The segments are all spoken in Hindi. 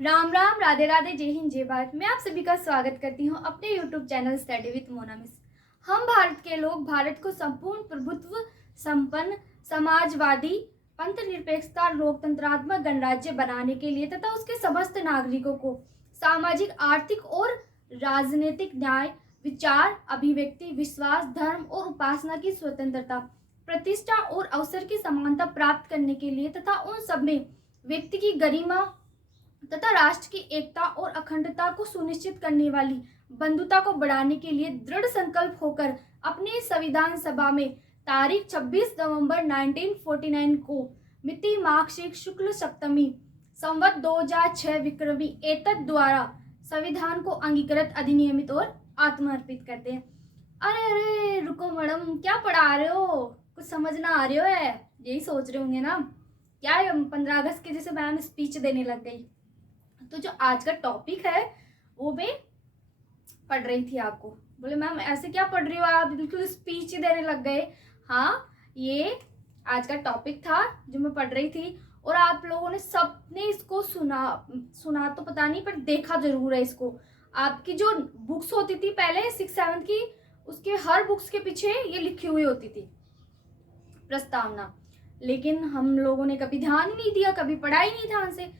राम राम, राधे राधे, जय हिंद, जय भारत। मैं आप सभी का स्वागत करती हूँ अपने YouTube channel study with Mona miss. हम भारत के लोग भारत को संपूर्ण प्रभुत्व संपन्न समाजवादी पंथ निरपेक्षता लोकतंत्रात्मक गणराज्य बनाने के लिए तथा उसके समस्त नागरिकों को सामाजिक आर्थिक और राजनीतिक न्याय विचार अभिव्यक्ति विश्वास धर्म और उपासना की स्वतंत्रता प्रतिष्ठा और अवसर की समानता प्राप्त करने के लिए तथा उन सब में व्यक्ति की गरिमा तथा राष्ट्र की एकता और अखंडता को सुनिश्चित करने वाली बंधुता को बढ़ाने के लिए दृढ़ संकल्प होकर अपने संविधान सभा में तारीख 26 नवंबर 1949 को मिति मार्गशीर्ष शुक्ल सप्तमी संवत 2006 विक्रमी एतद द्वारा संविधान को अंगीकृत अधिनियमित और आत्मर्पित करते हैं। अरे अरे रुको मैडम, क्या पढ़ा रहे हो? कुछ समझ ना आ रही हो है? यही सोच रहे होंगे ना, क्या 15 अगस्त के जैसे मैम स्पीच देने लग गई। तो जो आज का टॉपिक है वो मैं पढ़ रही थी। आपको बोले मैम ऐसे क्या पढ़ रही हो आप, बिल्कुल स्पीच ही देने लग गए। हाँ, ये आज का टॉपिक था जो मैं पढ़ रही थी और आप लोगों ने सबने इसको सुना तो पता नहीं, पर देखा जरूर है इसको। आपकी जो बुक्स होती थी पहले 6-7 की, उसके हर बुक्स के पीछे ये लिखी हुई होती थी प्रस्तावना, लेकिन हम लोगों ने कभी ध्यान ही नहीं दिया, कभी पढ़ा ही नहीं ध्यान से।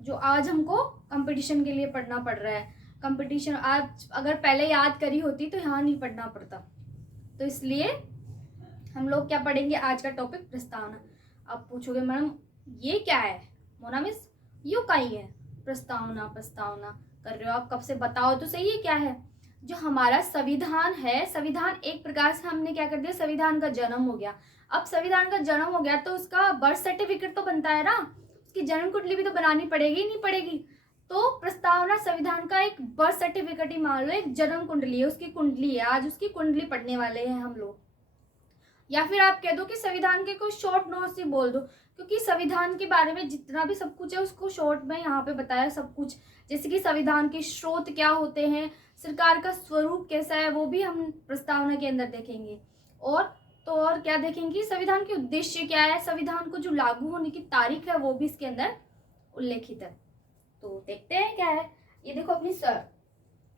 जो आज हमको कंपटीशन के लिए पढ़ना पड़ रहा है। कंपटीशन आज अगर पहले याद करी होती तो यहाँ नहीं पढ़ना पड़ता। तो इसलिए हम लोग क्या पढ़ेंगे, आज का टॉपिक प्रस्तावना। आप पूछोगे मैडम ये क्या है मोना मिस, यू कहीं है प्रस्तावना प्रस्तावना कर रहे हो आप, कब से बताओ तो सही है क्या है। जो हमारा संविधान है, संविधान एक प्रकार से हमने क्या कर दिया, संविधान का जन्म हो गया। अब संविधान का जन्म हो गया तो उसका बर्थ सर्टिफिकेट तो बनता है ना, उसकी जन्म कुंडली भी तो बनानी पड़ेगी, नहीं पड़ेगी। तो प्रस्तावना संविधान का एक बर्थ सर्टिफिकेट ही मान लो, एक जन्म कुंडली है, उसकी कुंडली है। आज उसकी कुंडली पढ़ने वाले हैं हम लोग। या फिर आप कह दो कि संविधान के कोई शॉर्ट नोट्स ही बोल दो, क्योंकि संविधान के बारे में जितना भी सब कुछ है उसको शॉर्ट में यहाँ पे बताया सब कुछ। जैसे कि संविधान के स्रोत क्या होते हैं, सरकार का स्वरूप कैसा है, वो भी हम प्रस्तावना के अंदर देखेंगे। और क्या देखेंगे, संविधान के उद्देश्य क्या है, संविधान को जो लागू होने की तारीख है वो भी इसके अंदर उल्लेखित है। तो देखते हैं क्या है। ये देखो अपनी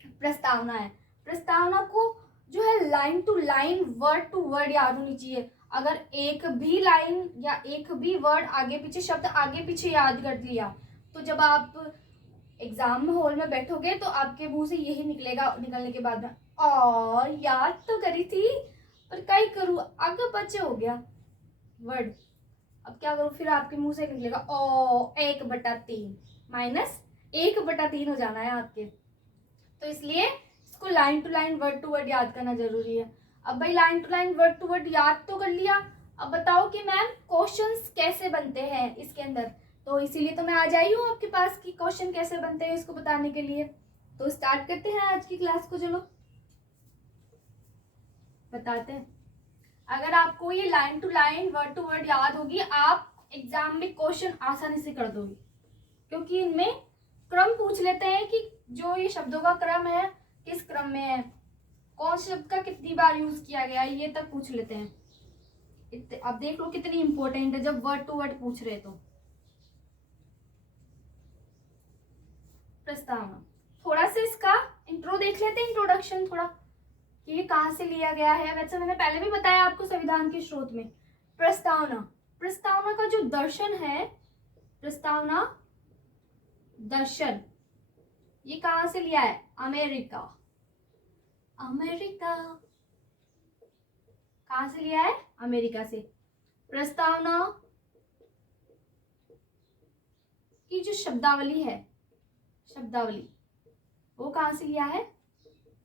प्रस्तावना है। प्रस्तावना को जो है line to line word to word याद होनी चाहिए। अगर एक भी लाइन या एक भी वर्ड आगे पीछे, शब्द आगे पीछे याद कर लिया तो जब आप एग्जाम में हॉल में बैठोगे तो आपके मुंह से यही निकलेगा निकलने के बाद में, और याद तो करी थी पर क्या करूँ, आगे बच्चे हो गया वर्ड। अब क्या करूँ, फिर आपके मुंह से निकलेगा ओ 1/3 माइनस 1/3 हो जाना है आपके। तो इसलिए इसको line to line word to word याद करना जरूरी है। अब भाई line to line word to word याद तो कर लिया, अब बताओ कि मैम क्वेश्चंस कैसे बनते हैं इसके अंदर। तो इसीलिए तो मैं आज आई हूँ आपके पास कि क्वेश्चन कैसे बनते हैं इसको बताने के लिए। तो स्टार्ट करते हैं आज की क्लास को, चलो बताते हैं। अगर आपको ये line to line word to word याद होगी, आप एग्जाम में क्वेश्चन आसानी से कर दोगे, क्योंकि इनमें क्रम पूछ लेते हैं कि जो ये शब्दों का क्रम है किस क्रम में है, कौन से शब्द का कितनी बार यूज किया गया है, ये तक पूछ लेते हैं। अब देख लो कितनी इंपॉर्टेंट है जब वर्ड टू वर्ड पूछ रहे तो। प्रस्तावना, थोड़ा सा इसका इंट्रो देख लेते हैं, इंट्रोडक्शन थोड़ा कि ये कहाँ से लिया गया है। वैसे मैंने पहले भी बताया आपको संविधान के स्रोत में। प्रस्तावना, प्रस्तावना का जो दर्शन है, प्रस्तावना दर्शन, ये कहाँ से लिया है, अमेरिका। अमेरिका कहाँ से लिया है, अमेरिका से। प्रस्तावना की जो शब्दावली है, शब्दावली वो कहाँ से लिया है,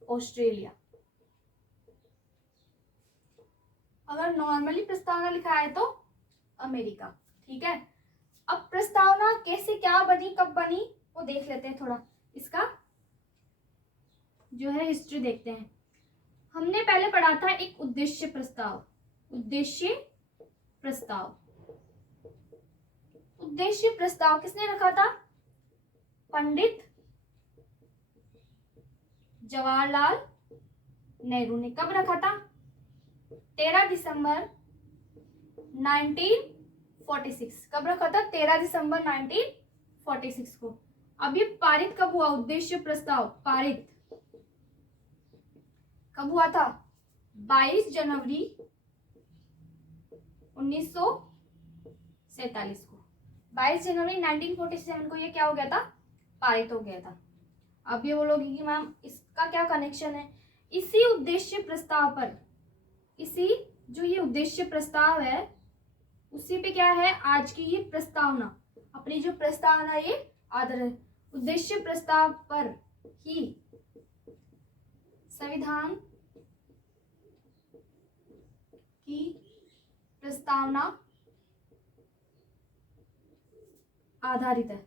ऑस्ट्रेलिया। अगर नॉर्मली प्रस्तावना लिखा है तो अमेरिका, ठीक है। अब प्रस्तावना कैसे क्या बनी कब बनी वो देख लेते हैं थोड़ा, इसका जो है हिस्ट्री देखते हैं। हमने पहले पढ़ा था एक उद्देश्य प्रस्ताव, उद्देश्य प्रस्ताव। उद्देश्य प्रस्ताव किसने रखा था, पंडित जवाहरलाल नेहरू ने। कब रखा था, 13 दिसंबर 1946। कब रखा था, 13 दिसंबर 1946 को। अब ये पारित कब हुआ? उद्देश्य प्रस्ताव पारित कब हुआ था? 22 जनवरी 1947 को। 22 जनवरी 1947 को ये क्या हो गया था? पारित हो गया था। अब ये बोलोगी कि मैम इसका क्या कनेक्शन है? इसी उद्देश्य प्रस्ताव पर, इसी जो ये उद्देश्य प्रस्ताव है उसी पे क्या है आज की ये प्रस्तावना, अपनी जो प्रस्तावना ये आधार है। उद्देश्य प्रस्ताव पर ही संविधान की प्रस्तावना आधारित है।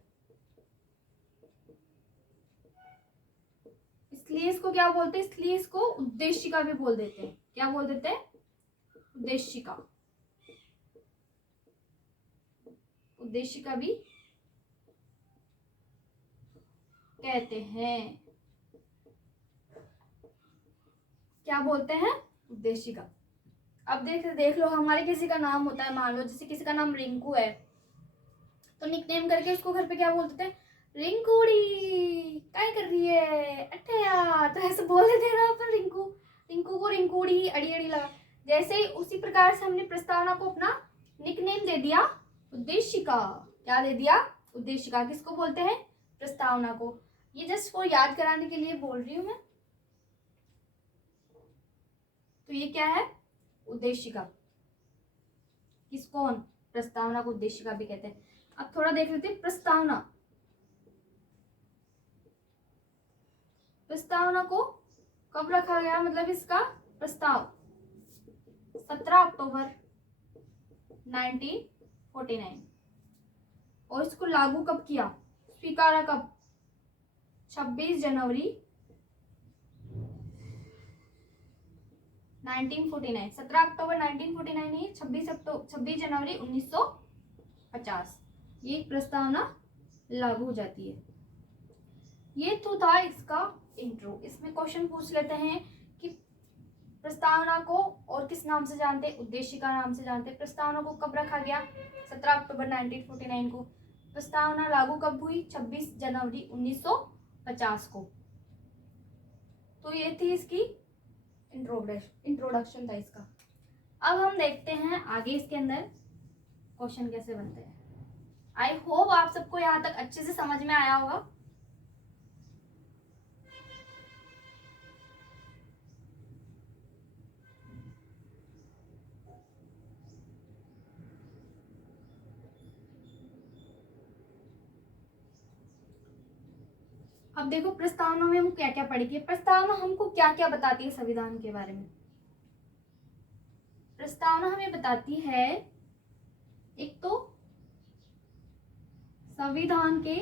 इसलिए इसको क्या बोलते हैं? इसलिए इसको उद्देशिका भी बोल देते हैं। क्या बोल देते हैं? उद्देशिका। उद्देशिका भी कहते हैं। क्या बोलते हैं? उद्देशिका। अब देख लो, हमारे किसी का नाम होता है, मान लो जैसे किसी का नाम रिंकू है, तो निकनेम करके उसको घर पे क्या बोलते हैं? रिंकूड़ी, क्या कर रही है अठया, तो ऐसे बोल देते हैं ना अपन रिंकू, रिंकू को रिंकूड़ी, अड़ी अड़ी लगा। जैसे ही उसी प्रकार से हमने प्रस्तावना को अपना निकनेम दे दिया, उद्देशिका। क्या दे दिया? उद्देशिका। किसको बोलते हैं? प्रस्तावना को। ये जस्ट फॉर याद कराने के लिए बोल रही हूं मैं। तो ये क्या है? उद्देशिका। किसको? प्रस्तावना को उद्देशिका भी कहते हैं। अब थोड़ा देख लेते हैं प्रस्तावना। प्रस्तावना को कब रखा गया? मतलब इसका प्रस्ताव 17 अक्टूबर 1949। और इसको लागू कब किया? स्वीकारा कब? 26 जनवरी 1949। 17 अक्टूबर 1949 नहीं, 26 जनवरी 1950 ये प्रस्तावना लागू हो जाती है। ये तो था इसका इंट्रो। इसमें क्वेश्चन पूछ लेते हैं कि प्रस्तावना को और किस नाम से जानते? उद्देशिका नाम से जानते। प्रस्तावना को कब रखा गया? 17 अक्टूबर 1949 को। प्रस्तावना लागू कब हुई? 26 जनवरी 1950 को। तो ये थी इसकी इंट्रोडक्शन था इसका। अब हम देखते हैं आगे इसके अंदर क्वेश्चन कैसे बनते हैं। आई होप आप सबको यहाँ तक अच्छे से समझ में आया होगा। अब देखो प्रस्तावना में हम क्या क्या पढ़ेंगे। प्रस्तावना हमको क्या क्या बताती है संविधान के बारे में? प्रस्तावना हमें बताती है एक तो संविधान के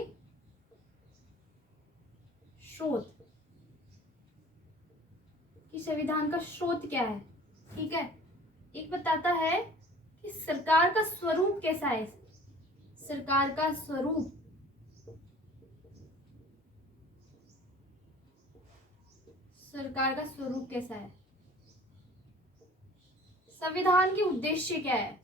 स्रोत, कि संविधान का स्रोत क्या है, ठीक है। एक बताता है कि सरकार का स्वरूप कैसा है, सरकार का स्वरूप, सरकार का स्वरूप कैसा है, संविधान के उद्देश्य क्या है,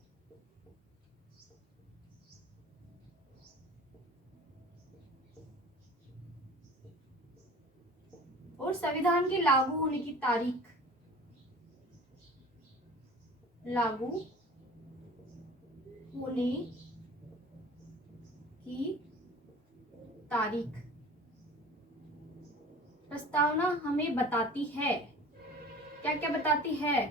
और संविधान के लागू होने की तारीख, लागू होने की तारीख प्रस्तावना हमें बताती है। क्या क्या बताती है?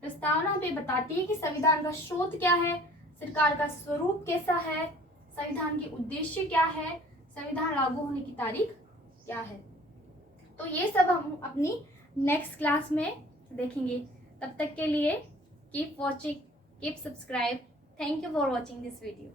प्रस्तावना हमें बताती है कि संविधान का स्रोत क्या है, सरकार का स्वरूप कैसा है, संविधान के उद्देश्य क्या है, संविधान लागू होने की तारीख क्या है। तो ये सब हम अपनी नेक्स्ट क्लास में देखेंगे। तब तक के लिए keep watching, keep subscribe. Thank you for watching this video.